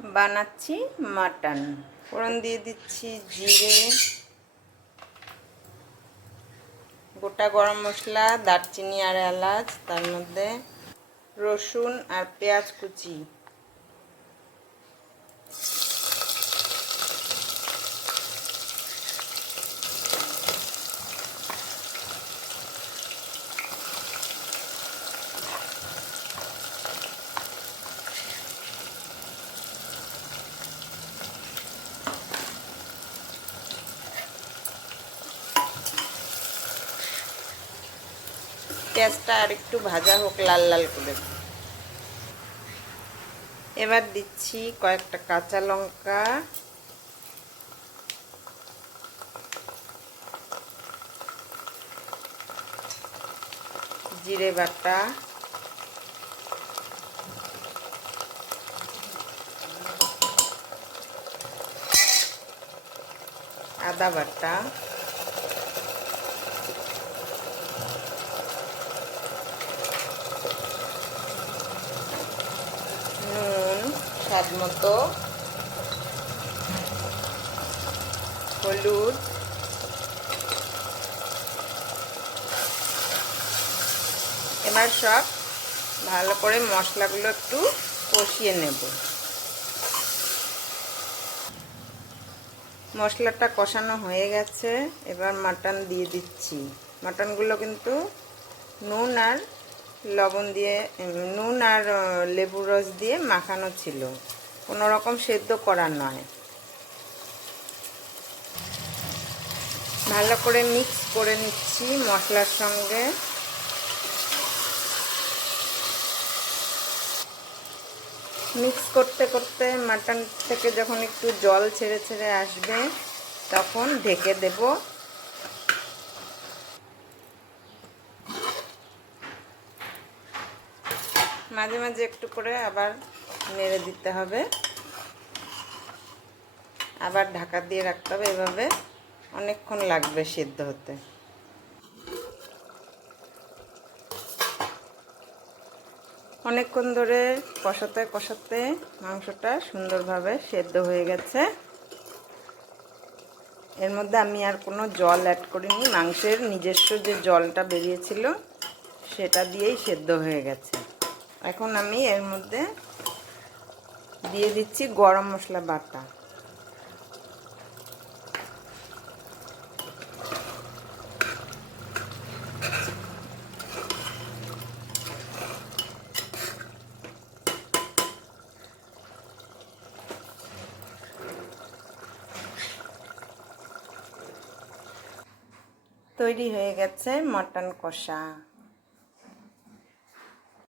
বানাচ্ছি মাটন। ফোড়ন দিয়ে দিচ্ছি জিরে, গোটা গরম মশলা, দারচিনি আর এলাচ, তার মধ্যে রসুন আর পেঁয়াজ কুচি, পেঁয়াজটা আর একটু ভাজা হোক লাল লাল করে। এবার দিচ্ছি কয়েকটা কাঁচা লঙ্কা, জিরে বাটা, আদা বাটা, নুন স্বাদ মতো, হলুদ, এবার সব ভালো করে মশলাগুলো একটু কষিয়ে নেব। মশলাটা কষানো হয়ে গেছে, এবার মাটন দিয়ে দিচ্ছি। মাটনগুলো কিন্তু নুন আর লবণ দিয়ে, নুন আর লেবুর রস দিয়ে মাখানো ছিল, কোনো রকম সেদ্ধ করা নয়। ভালো করে মিক্স করে নিচ্ছি মশলার সঙ্গে। মিক্স করতে করতে মাটন থেকে যখন একটু জল ছেড়ে ছেড়ে আসবে তখন ঢেকে দেব। মাঝে মাঝে একটু করে আবার নেড়ে দিতে হবে, আবার ঢাকা দিয়ে রাখতে হবে। এভাবে অনেকক্ষণ লাগবে সিদ্ধ হতে। অনেকক্ষণ ধরে কষাতে কষাতে মাংসটা সুন্দরভাবে সেদ্ধ হয়ে গেছে। এর মধ্যে আমি আর কোনো জল অ্যাড করিনি, মাংসের নিজস্ব যে জলটা বেরিয়েছিল সেটা দিয়েই সেদ্ধ হয়ে গেছে। এখন আমি এর মধ্যে দিয়ে দিচ্ছি গরম মশলা বাটা। তৈরি হয়ে গেছে মটন কষা।